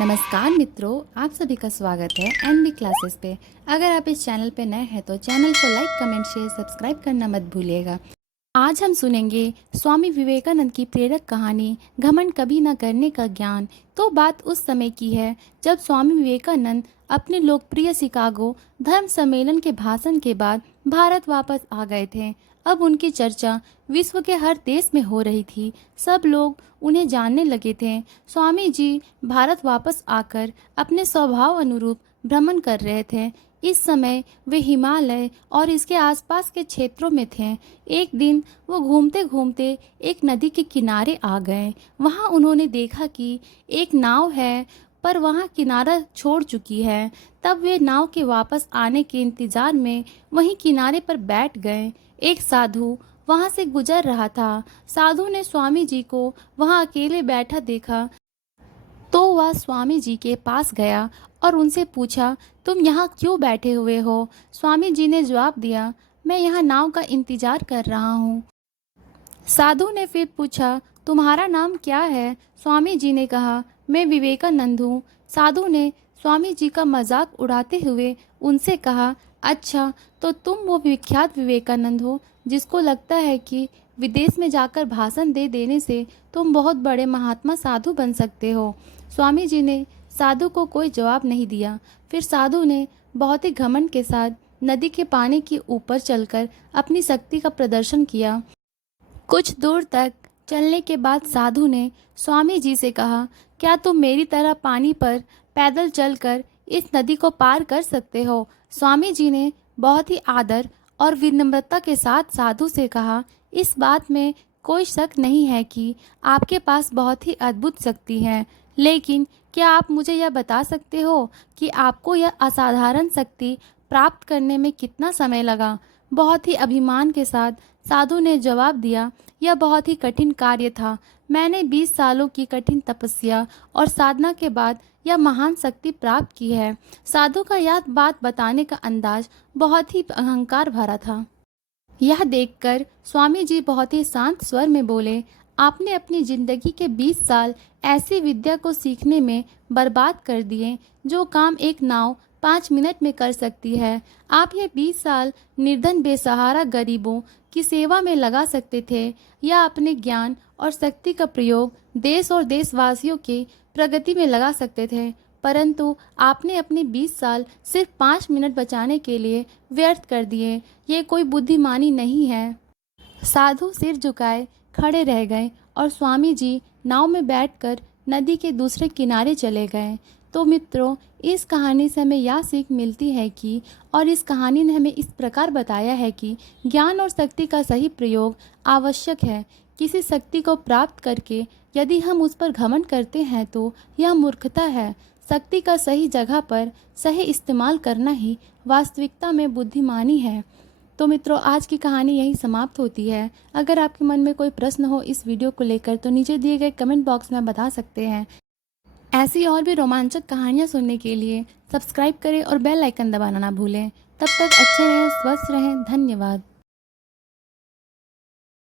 नमस्कार मित्रों, आप सभी का स्वागत है एनबी क्लासेस पे। अगर आप इस चैनल पे नए हैं तो चैनल को लाइक, कमेंट, शेयर, सब्सक्राइब करना मत भूलिएगा। आज हम सुनेंगे स्वामी विवेकानंद की प्रेरक कहानी घमंड कभी न करने का ज्ञान। तो बात उस समय की है जब स्वामी विवेकानंद अपने लोकप्रिय शिकागो धर्म सम्मेलन के भाषण के बाद भारत वापस आ गए थे। अब उनकी चर्चा विश्व के हर देश में हो रही थी। सब लोग उन्हें जानने लगे थे। स्वामी जी भारत वापस आकर अपने स्वभाव अनुरूप भ्रमण कर रहे थे। इस समय वे हिमालय और इसके आसपास के क्षेत्रों में थे। एक दिन वो घूमते घूमते एक नदी के किनारे आ गए। वहाँ उन्होंने देखा कि एक नाव है, पर वहाँ किनारा छोड़ चुकी है। तब वे नाव के वापस आने के इंतजार में वहीं किनारे पर बैठ गए। एक साधु वहाँ से गुजर रहा था। साधु ने स्वामी जी को वहाँ अकेले बैठा देखा तो वह स्वामी जी के पास गया और उनसे पूछा, तुम यहाँ क्यों बैठे हुए हो? स्वामी जी ने जवाब दिया, मैं यहाँ नाव का इंतजार कर रहा हूँ। साधु ने फिर पूछा, तुम्हारा नाम क्या है? स्वामी जी ने कहा, मैं विवेकानंद हूँ। साधु ने स्वामी जी का मजाक उड़ाते हुए उनसे कहा, अच्छा, तो तुम वो विख्यात विवेकानंद हो जिसको लगता है कि विदेश में जाकर भाषण दे देने से तुम बहुत बड़े महात्मा साधु बन सकते हो। स्वामी जी ने साधु को कोई जवाब नहीं दिया। फिर साधु ने बहुत ही घमंड के साथ नदी के पानी के ऊपर चलकर अपनी शक्ति का प्रदर्शन किया। कुछ दूर तक चलने के बाद साधु ने स्वामी जी से कहा, क्या तुम मेरी तरह पानी पर पैदल चलकर इस नदी को पार कर सकते हो? स्वामी जी ने बहुत ही आदर और विनम्रता के साथ साधु से कहा, इस बात में कोई शक नहीं है कि आपके पास बहुत ही अद्भुत शक्ति है, लेकिन क्या आप मुझे यह बता सकते हो कि आपको यह असाधारण शक्ति प्राप्त करने में कितना समय लगा? बहुत ही अभिमान के साथ साधु ने जवाब दिया, यह बहुत ही कठिन कार्य था। मैंने 20 सालों की कठिन तपस्या और साधना के बाद यह महान शक्ति प्राप्त की है। साधु का यह बात बताने का अंदाज बहुत ही अहंकार भरा था। यह देखकर स्वामी जी बहुत ही शांत स्वर में बोले, आपने अपनी जिंदगी के 20 साल ऐसी विद्या को सीखने में बर्बाद कर दिए जो काम एक नाव 5 मिनट में कर सकती है। आप ये 20 साल निर्धन बेसहारा गरीबों की सेवा में लगा सकते थे, या अपने ज्ञान और शक्ति का प्रयोग देश और देशवासियों की प्रगति में लगा सकते थे, परंतु आपने अपने 20 साल सिर्फ 5 मिनट बचाने के लिए व्यर्थ कर दिए। ये कोई बुद्धिमानी नहीं है। साधु सिर झुकाए खड़े रह गए और स्वामी जी नाव में बैठकर नदी के दूसरे किनारे चले गए। तो मित्रों, इस कहानी से हमें यह सीख मिलती है कि, और इस कहानी ने हमें इस प्रकार बताया है कि ज्ञान और शक्ति का सही प्रयोग आवश्यक है। किसी शक्ति को प्राप्त करके यदि हम उस पर घमंड करते हैं तो यह मूर्खता है। शक्ति का सही जगह पर सही इस्तेमाल करना ही वास्तविकता में बुद्धिमानी है। तो मित्रों, आज की कहानी यही समाप्त होती है। अगर आपके मन में कोई प्रश्न हो इस वीडियो को लेकर तो नीचे दिए गए कमेंट बॉक्स में बता सकते हैं। ऐसी और भी रोमांचक कहानियाँ सुनने के लिए सब्सक्राइब करें और बेल आइकन दबाना ना भूलें। तब तक अच्छे रहें, स्वस्थ रहें। धन्यवाद।